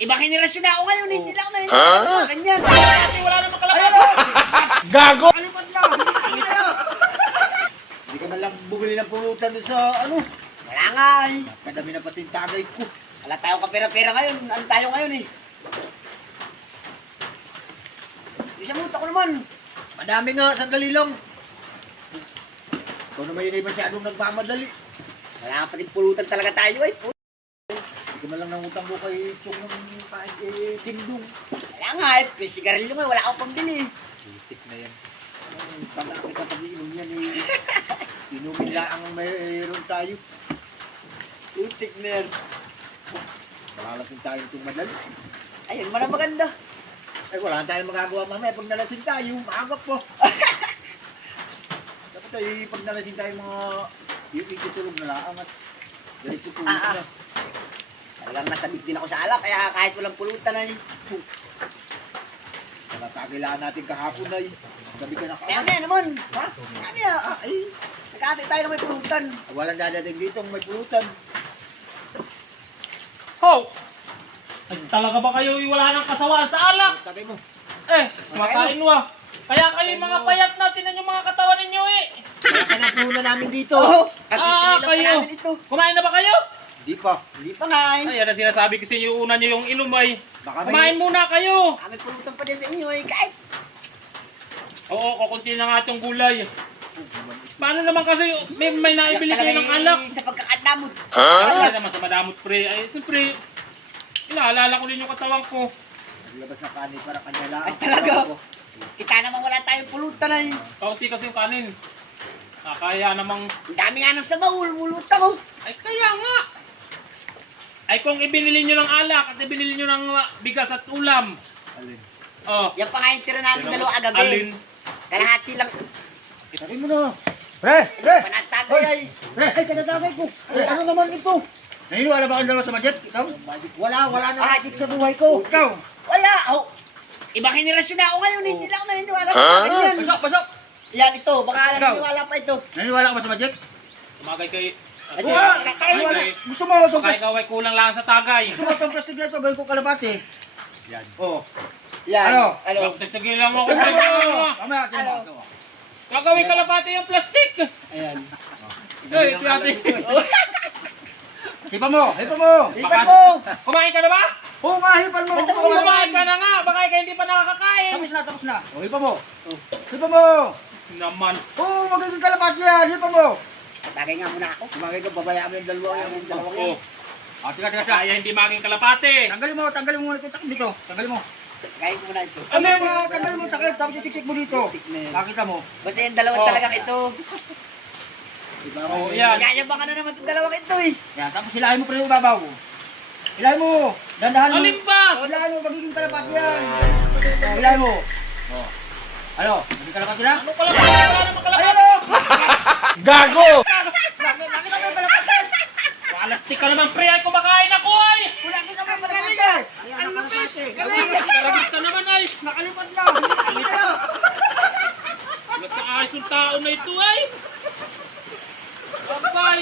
Ibang henerasyon na ako ngayon, hindi lang ako naniniwala. Ganyan. Wala namang kalapati. Gago! Alipad lang. Hindi ka man lang bumili ng pulutan doon sa ano. Wala nga eh. Kadami na pati yung tagay ko. Wala tayong kapera-pera ngayon. Ano tayo ngayon eh? Isang muta ko naman. Madami nga, sandali lang. Ikaw naman yun ay masyadong nagmamadali. Wala nga pati pulutan talaga tayo eh. Hindi ka man lang nangutang mo kay Chong ng Kingdong. Wala nga eh. Yung sigarilyo mo, wala akong pambili. Putik na yan. Pag-akit na pag-iinom yan eh. Inumin lang ang mayroon tayo. Putik na yan. Malalasing tayo itong madali. Ayun, man maganda. Ay wala tayong magagawa mamaya pag nalasing tayo, maagap po. Dapat ay pag nalasing tayo mga yung itutulog na lang at diretso po na. Talagang nasabit din ako sa alak, kaya kahit walang pulutan ay. Natagilaan natin kahapon ay sabi ka na Kaya nga naman. Ha? Kami ah. Ay, nag-ate tayo na may pulutan. Walang dadating dito may pulutan. Ho! Ay, talaga ba kayo wala nang kasawaan sa alak? Tagay mo. Makain mo ah. Kaya kayo mga payat na, tinan yung mga katawan ninyo eh. Wala ka na puhunan namin dito. Oo. Ah, Kayo. kayo. Namin ito. Kumain na ba kayo? Di pa. Hindi pa nga eh. Ay, yan ang sinasabi ko sa inyo, una nyo yung ilum ay. Baka Kumain muna kayo. Kami pulutan pa din sa inyo eh. Kahit. Oo, kukunti na nga itong gulay. Paano naman kasi may naibili kayo ng alak? Sa pagkakadamot. Ay, naman sa madamot pre. Ay, siyempre, inaalala ko din yung katawan ko. Naglabas na kanin para kanya lang. Ay, talaga? Kita naman wala tayong pulutan ay. Kaunti kasi yung kanin. Kaya namang, Ang dami nga ng sabahul, mulutang oh. ay kaya nga. Ay kung ibinili nyo ng alak at ibinili nyo ng bigas at ulam. Alin? Oh, Yan pa nga yung tira namin dalawa agabi. alin? Kalahati lang. Tagay mo na. Pre! Pre! Panatagay ay. Pre! Ay, katatagay ko. Ay, ano naman ito? Naniniwala ba kang dalawa sa budget? Ikaw? Wala na magic sa buhay ko. Ikaw? Wala oh. Ibang henerasyon na ako ngayon, hindi lang ako naniniwala sa ganyan. Pasok! Yan ito, baka Ikaw? naniniwala pa ito. Naniniwala ka ba sa budget? Tumagay kay... Ay, Ay, wala. kay... Gusto mo itong Baka ikaw ay kulang lang sa tagay. Gusto mo itong plastic na ito, gawin ko kalapati. Yan. Oo. Yan. Ano? Tagtagilan mo ako. Mamaya, tingnan mo. Gagawin kalapati yung plastic. Ayan. Ay, si ate. Hipa mo! Ipan mo! Kumain ka na ba? Oo nga, hipan mo! Basta Kumain ka na nga. Baka ikaw hindi pa nakakakain. Tapos na. O, hipa mo! Hipa mo! Naman. Oo, magiging kalapati yan! Hipa mo! Tagay nga muna ako. Tumagay ka, babayaan mo yung dalawa yung dalawang Oo. yan. Ah, sige. Kaya hindi maging kalapati. Tanggalin mo muna ito dito. Tanggalin mo. Tagay ko muna ito. Ano yung tanggalin mo takip, tapos isiksik mo dito. Nakita mo. Basta yung dalawang Oh. talagang ito. Oo, yan. Yayabangan na naman itong dalawang ito eh. Yan, tapos hilahin mo pa rin yung babaw. Hilahin mo. Dandahan mo. Alin pa? Hilahin mo, magiging kalapati yan. O, hilahin mo. O. Ano? Magiging kalapati na? Ano kalapati? Wala naman kalapati. Ayan o! Gago! Nakita mo yung kalapati? Walastik ka naman pre. Ay kumakain ako ay. Wala kita mo yung kalapati. Ayan ang kalapati. Kalabit ka naman ay. Nakalipad lang. Nagkaayos yung tao na ito ay. Abay